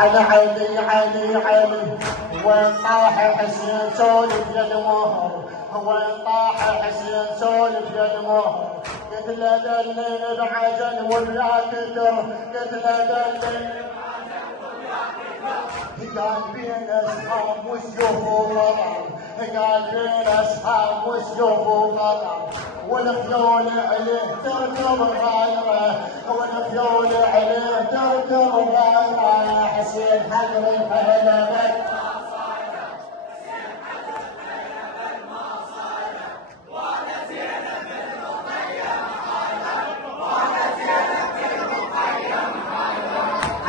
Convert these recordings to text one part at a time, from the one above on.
علي علي علي علي وين طاح حسين سولف يا المهر وين طاح حسين سولف يا المهر قلت له دلني بعجل وبلا كتر قلت له دلني قال بين اصحاب وسيوف وغرام قال بين اصحاب وسيوف وغرام والخيول عليه تركب غايره والخيول عليه تركب غايره يا حسين حجر الفهلبك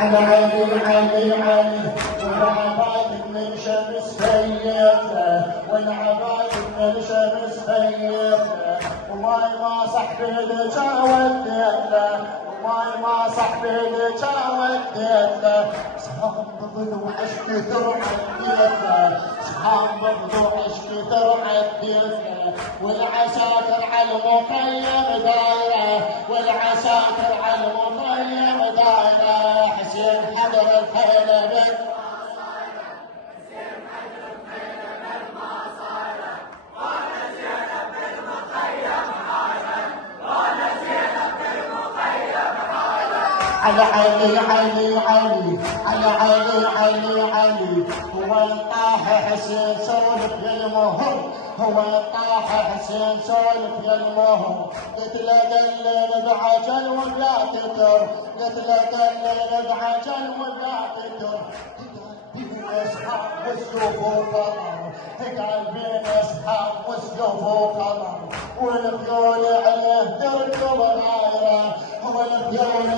على عيني عيني عيني والعباد من شمس فيته والعباد من شمس فيته وماي ما صاحبي لك وديته وماي ما صاحبي لك وديته سهام بظل وعشت ترعى ديته سهام بضوعش كثر عديتنا والعساكر على المخيم دايره والعساكر على المخيم دايره حسين حضر الحلبة على علي علي علي على علي علي علي هو طاح حسين سولف يا المهر هو طاح حسين سولف يا المهر قلت له دلل بعجل ولا تتر قلت له دلل بعجل ولا تتر بين اصحاب والسيوف وقمر تقال بين اصحاب والسيوف وقمر والخيول عليه تركب غايره والخيول